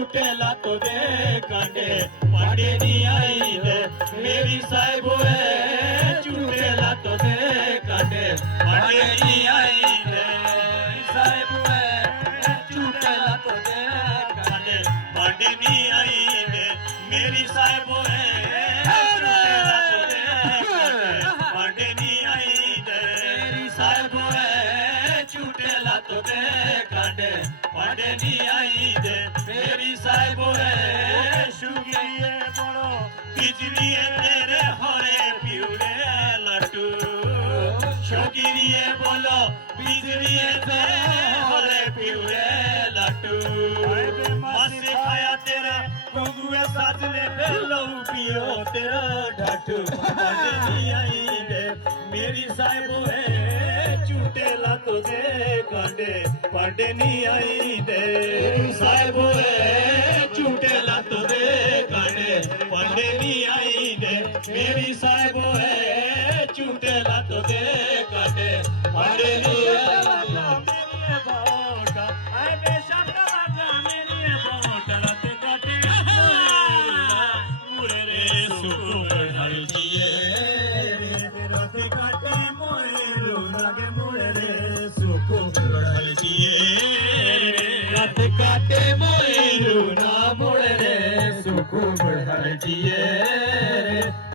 झूठे लातो दे कांडे पांडे नी आई दे मेरी साहिबो है झूठे लातो दे कांडे पांडे नी आई दे साहिबो है झूठे लातो दे कांडे पांडे नी आई दे मेरी साहिबो है झूठे लातो दे कांडे पांडे नी आई दे मेरी साहिबो है झूठे लातो दे कांडे पांडे नी आई दे मेरी साहिबो है शुगिए बड़ो बिजलिए तेरे हरे पिवड़े लट्टू शुगिए बोलो बिजलिए तेरे हरे पिवड़े लट्टू मासे खाया तेरा गुगुए साजले पे लहू पियो तेरा ढाठू पांडे नी आई दे मेरी साहिबो है झूठे लातो दे कांडे पांडे नी आई दे साहिबो है झूठे लातो दे कांडे पांडे नी आई दे मेरी साहिबो है झूठे लातो दे कांडे पांडे नी